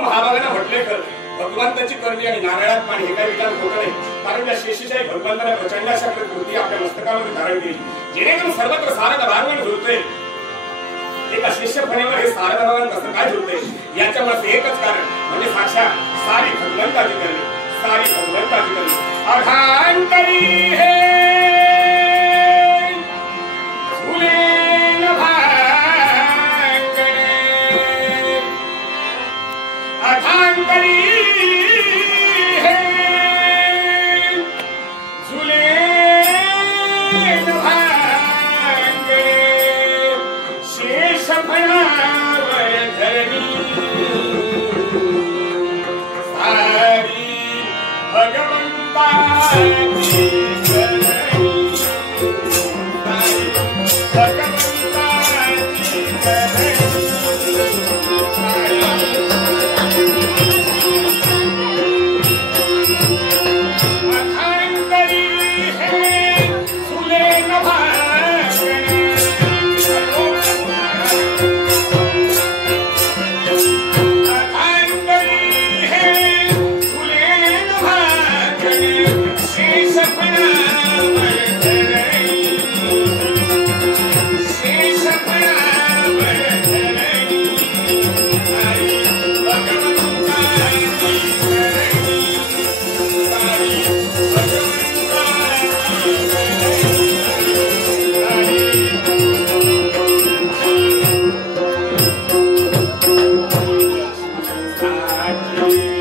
महाभागाला म्हटले कर भगवंताची करणी आणि नारायणात पाणी हे काही विचार होत नाही, कारण या शेषशाही भगवंताने प्रचंड अशा कृती आपल्या मस्तकामध्ये धारण केली, जेणेकरून सर्वत्र सारदा भागवण झुलते. एका शिष्य फणीवर हे सारदा भागवण कसं काय झुलते याच्या मागे एकच कारण म्हणजे साक्षात सारी भगवंताची करणी, सारी भगवंताची करणी. अघांतरी हे झुले भांगणे, अघांतरी हे झुले भांगणे, शेष फणावर धरणी सारी भगवंताची करणी, सारी भगवंताची करणी. Thank you.